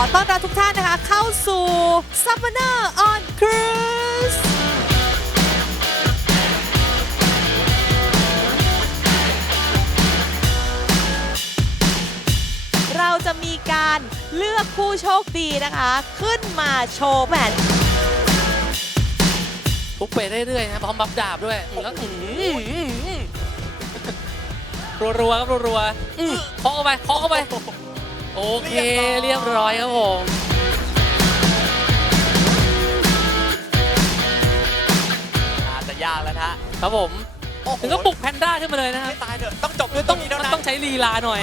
ขอต้อนรับทุกท่านนะคะ เข้าสู่ Summoner on Cruise เราจะมีการเลือกผู้โชคดีนะคะ ขึ้นมาโชว์แมตช์ทุบไปเรื่อยๆนะพร้อมบัฟดาบด้วย แล้วอื้อหือรัวๆครับรัวๆอื้อเคาะเข้าไปเคาะเข้าไป โอเคเรียบร้อยครับผมอาจจะยากแล้วนะฮะครับผมโอ้โหถึงก็ปลุกแพนด้าขึ้นมาเลยนะครัไม่บตายเถอะต้องจบด้วยตต้รองงนี้เท่ามันนั้นต้องใช้ลีลาหน่อย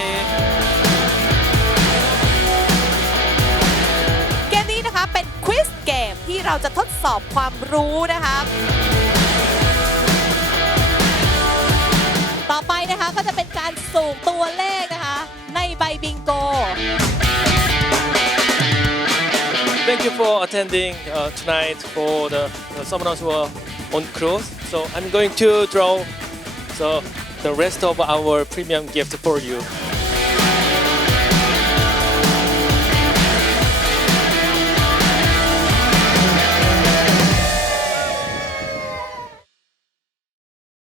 เกมนี้นะคะเป็นควิสเกมที่เราจะทดสอบความรู้นะคะ ต่อไปนะคะก็จะเป็นการสุ่มตัวเลขนะคะ ใน Bingo. Thank you for attending uh, tonight for the uh, someone who are on cruise. So I'm going to draw so the rest of our premium gift for you.